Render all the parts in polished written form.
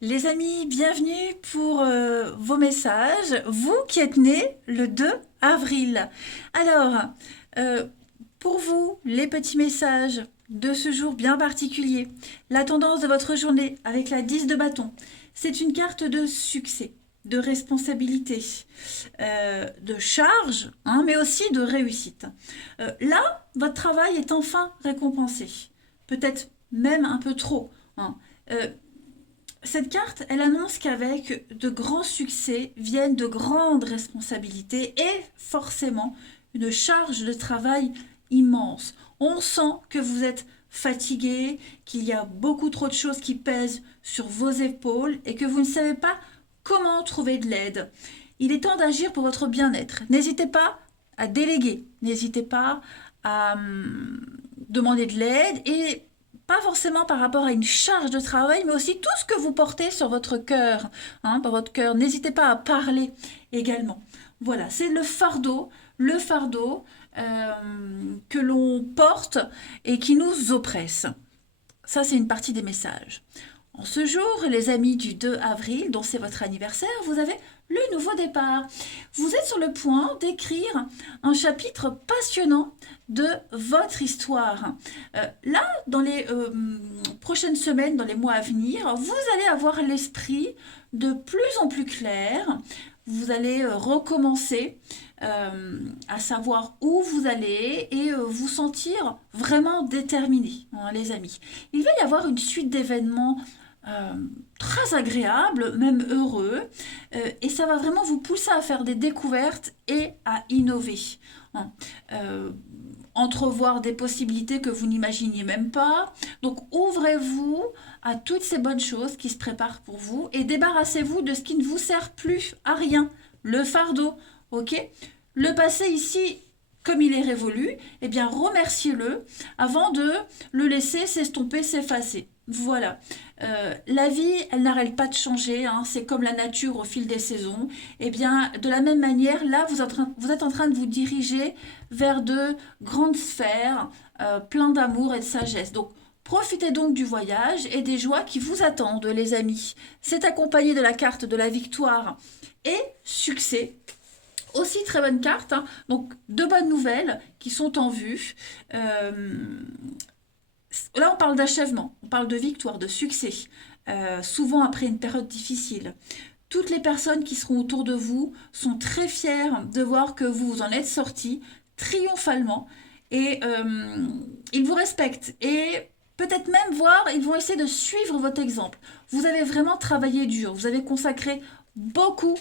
Les amis, bienvenue pour vos messages. Vous qui êtes nés le 2 avril. Alors, euh, pour vous, les petits messages de ce jour bien particulier, la tendance de votre journée avec la 10 de bâton, c'est une carte de succès, de responsabilité, de charge, hein, mais aussi de réussite. Là, votre travail est enfin récompensé. Peut-être même un peu trop, hein. Euh, cette carte, elle annonce qu'avec de grands succès viennent de grandes responsabilités et forcément une charge de travail immense. On sent que vous êtes fatigué, qu'il y a beaucoup trop de choses qui pèsent sur vos épaules et que vous ne savez pas comment trouver de l'aide. Il est temps d'agir pour votre bien-être. N'hésitez pas à déléguer, n'hésitez pas à demander de l'aide et pas forcément par rapport à une charge de travail, mais aussi tout ce que vous portez sur votre cœur, hein, dans votre cœur. N'hésitez pas à parler également. Voilà, c'est le fardeau que l'on porte et qui nous oppresse. Ça, c'est une partie des messages. En ce jour, les amis du 2 avril, dont c'est votre anniversaire, vous avez le nouveau départ. Vous êtes sur le point d'écrire un chapitre passionnant de votre histoire. Là, dans les prochaines semaines, dans les mois à venir, vous allez avoir l'esprit de plus en plus clair. Vous allez recommencer à savoir où vous allez et vous sentir vraiment déterminé, hein, les amis. Il va y avoir une suite d'événements euh, très agréables, même heureux, et ça va vraiment vous pousser à faire des découvertes et à innover, hein. Euh, Entrevoir des possibilités que vous n'imaginiez même pas. Donc ouvrez-vous à toutes ces bonnes choses qui se préparent pour vous et débarrassez-vous de ce qui ne vous sert plus à rien, le fardeau, ok? Le passé ici, comme il est révolu, eh bien remerciez-le avant de le laisser s'estomper, s'effacer. Voilà. La vie, elle n'arrête pas de changer, hein. C'est comme la nature au fil des saisons. Eh bien, de la même manière, là, vous êtes en train de vous diriger vers de grandes sphères, plein d'amour et de sagesse. Donc, profitez donc du voyage et des joies qui vous attendent, les amis. C'est accompagné de la carte de la victoire et succès. Aussi très bonne carte, hein. Donc deux bonnes nouvelles qui sont en vue. Là, on parle d'achèvement, on parle de victoire, de succès, souvent après une période difficile. Toutes les personnes qui seront autour de vous sont très fières de voir que vous vous en êtes sortis triomphalement et ils vous respectent et peut-être même voir, ils vont essayer de suivre votre exemple. Vous avez vraiment travaillé dur, vous avez consacré beaucoup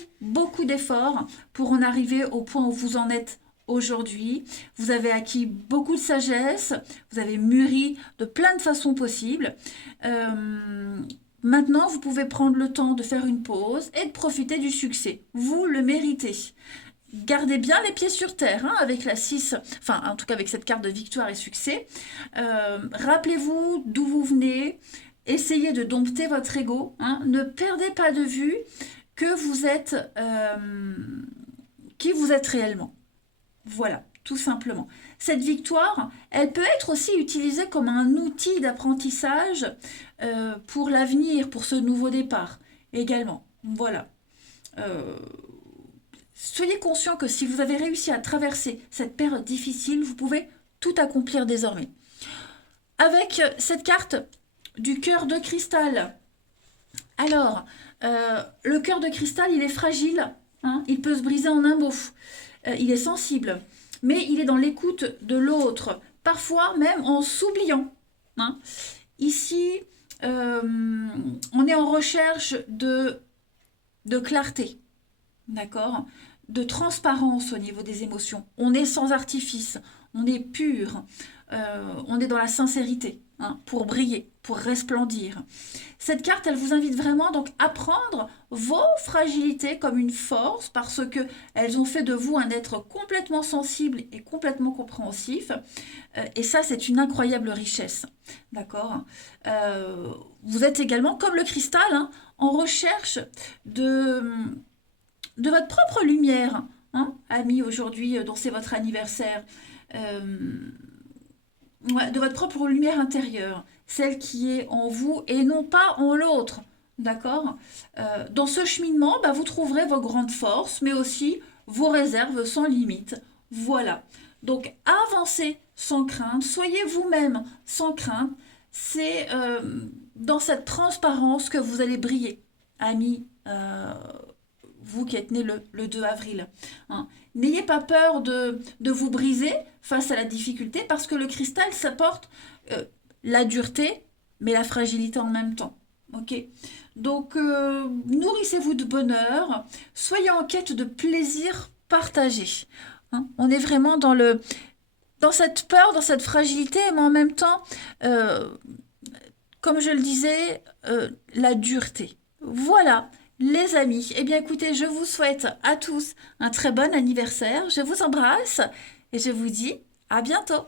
d'efforts pour en arriver au point où vous en êtes aujourd'hui. Vous avez acquis beaucoup de sagesse, vous avez mûri de plein de façons possibles. Maintenant, vous pouvez prendre le temps de faire une pause et de profiter du succès. Vous le méritez. Gardez bien les pieds sur terre, hein, avec la 6, enfin en tout cas avec cette carte de victoire et succès. Rappelez-vous d'où vous venez, essayez de dompter votre ego, hein. Ne perdez pas de vue que vous êtes qui vous êtes réellement. Voilà, tout simplement. Cette victoire, elle peut être aussi utilisée comme un outil d'apprentissage pour l'avenir, pour ce nouveau départ également. Voilà. Euh, Soyez conscient que si vous avez réussi à traverser cette période difficile, vous pouvez tout accomplir désormais. Avec cette carte du cœur de cristal. Alors, le cœur de cristal, il est fragile, hein, il peut se briser en un mot. Il est sensible, mais il est dans l'écoute de l'autre, parfois même en s'oubliant, hein. Ici, on est en recherche de clarté, d'accord, de transparence au niveau des émotions. On est sans artifice, on est pur, on est dans la sincérité, hein, pour briller, pour resplendir. Cette carte, elle vous invite vraiment donc à prendre vos fragilités comme une force parce que elles ont fait de vous un être complètement sensible et complètement compréhensif. Et ça, c'est une incroyable richesse. D'accord. Vous êtes également, comme le cristal, hein, en recherche de, de votre propre lumière, hein, ami, aujourd'hui, dont c'est votre anniversaire. Euh, ouais, de votre propre lumière intérieure, celle qui est en vous et non pas en l'autre. d'accord? Dans ce cheminement, bah, vous trouverez vos grandes forces, mais aussi vos réserves sans limite. Voilà. Donc, avancez sans crainte, soyez vous-même sans crainte. C'est dans cette transparence que vous allez briller, amis, vous qui êtes nés le 2 avril. Hein. N'ayez pas peur de vous briser face à la difficulté, parce que le cristal, ça porte la dureté, mais la fragilité en même temps. Ok. Donc, nourrissez-vous de bonheur, soyez en quête de plaisir partagé. Hein. On est vraiment dans cette peur, dans cette fragilité, mais en même temps, euh, comme je le disais, la dureté. Voilà, les amis. Eh bien, écoutez, je vous souhaite à tous un très bon anniversaire. Je vous embrasse et je vous dis à bientôt.